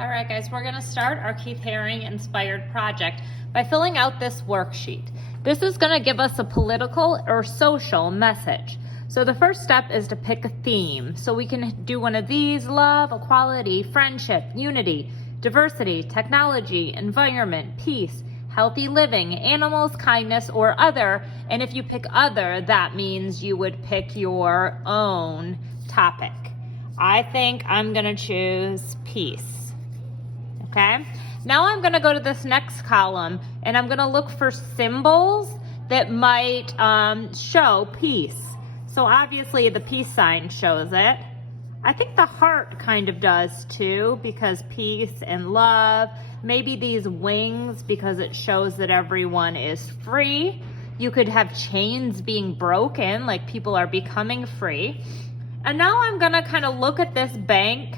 All right, guys, we're gonna start our Keith Haring inspired project by filling out this worksheet. This is gonna give us a political or social message. So the first step is to pick a theme. So we can do one of these: love, equality, friendship, unity, diversity, technology, environment, peace, healthy living, animals, kindness, or other. And if you pick other, that means you would pick your own topic. I think I'm gonna choose peace. Okay, now I'm gonna go to this next column and I'm gonna look for symbols that might show peace. So obviously the peace sign shows it. I think the heart kind of does too, because peace and love. Maybe these wings, because it shows that everyone is free. You could have chains being broken, like people are becoming free. And now I'm gonna kind of look at this bank.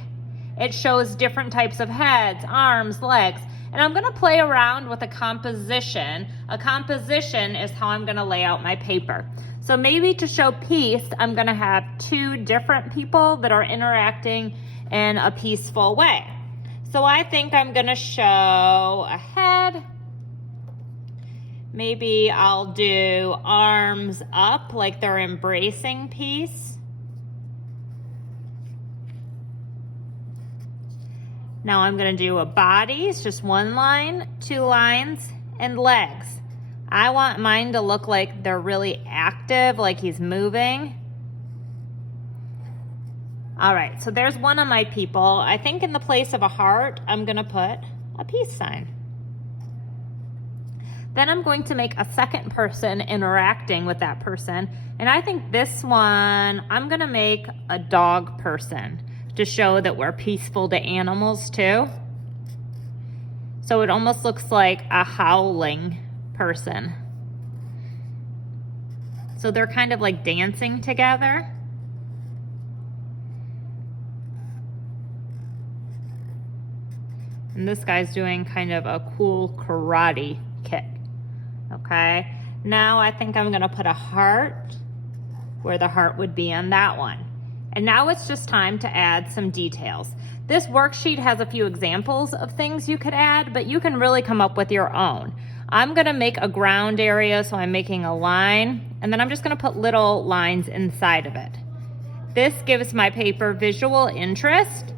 It shows different types of heads, arms, legs, and I'm gonna play around with a composition. A composition is how I'm gonna lay out my paper. So maybe to show peace, I'm gonna have two different people that are interacting in a peaceful way. So I think I'm gonna show a head. Maybe I'll do arms up like they're embracing peace. Now I'm gonna do a body. It's just one line, two lines, and legs. I want mine to look like they're really active, like he's moving. All right, so there's one of my people. I think in the place of a heart, I'm gonna put a peace sign. Then I'm going to make a second person interacting with that person. And I think this one, I'm gonna make a dog person to show that we're peaceful to animals too. So it almost looks like a howling person. So they're kind of like dancing together. And this guy's doing kind of a cool karate kick. Okay, now I think I'm gonna put a heart where the heart would be on that one. And now it's just time to add some details. This worksheet has a few examples of things you could add, but you can really come up with your own. I'm gonna make a ground area, so I'm making a line, and then I'm just gonna put little lines inside of it. This gives my paper visual interest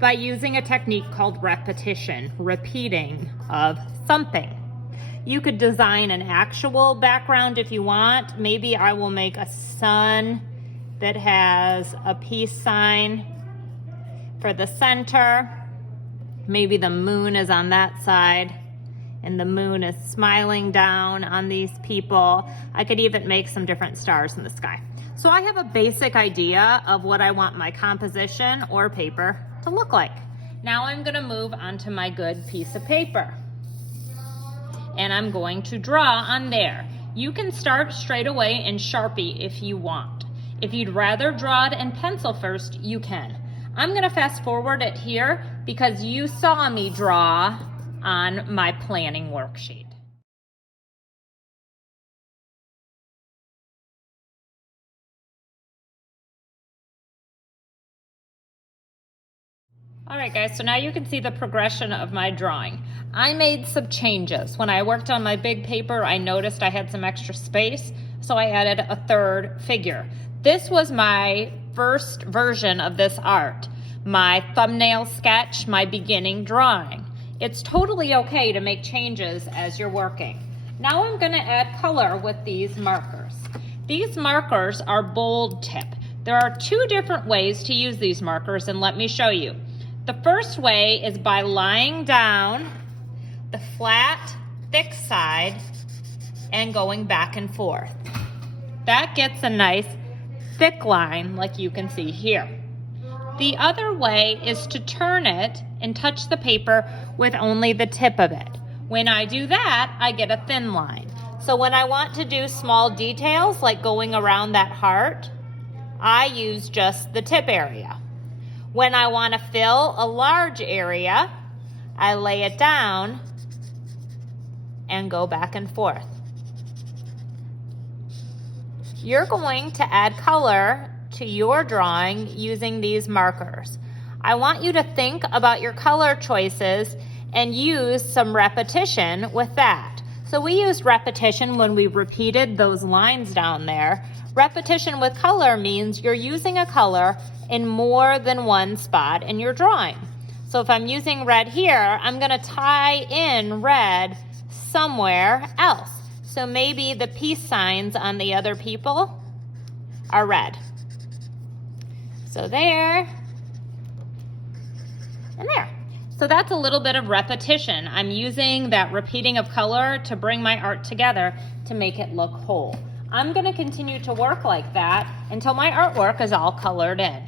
by using a technique called repetition, repeating of something. You could design an actual background if you want. Maybe I will make a sun that has a peace sign for the center. Maybe the moon is on that side and the moon is smiling down on these people. I could even make some different stars in the sky. So I have a basic idea of what I want my composition or paper to look like. Now I'm gonna move onto my good piece of paper. And I'm going to draw on there. You can start straight away in Sharpie if you want. If you'd rather draw it in pencil first, you can. I'm gonna fast forward it here because you saw me draw on my planning worksheet. All right, guys, so now you can see the progression of my drawing. I made some changes. When I worked on my big paper, I noticed I had some extra space, so I added a third figure. This was my first version of this art, my thumbnail sketch, my beginning drawing. It's totally okay to make changes as you're working. Now I'm gonna add color with these markers. These markers are bold tip. There are two different ways to use these markers, and let me show you. The first way is by lying down the flat, thick side and going back and forth. That gets a nice thick line like you can see here. The other way is to turn it and touch the paper with only the tip of it. When I do that, I get a thin line. So when I want to do small details like going around that heart, I use just the tip area. When I want to fill a large area, I lay it down and go back and forth. You're going to add color to your drawing using these markers. I want you to think about your color choices and use some repetition with that. So we used repetition when we repeated those lines down there. Repetition with color means you're using a color in more than one spot in your drawing. So if I'm using red here, I'm going to tie in red somewhere else. So maybe the peace signs on the other people are red. So there and there. So that's a little bit of repetition. I'm using that repeating of color to bring my art together to make it look whole. I'm going to continue to work like that until my artwork is all colored in.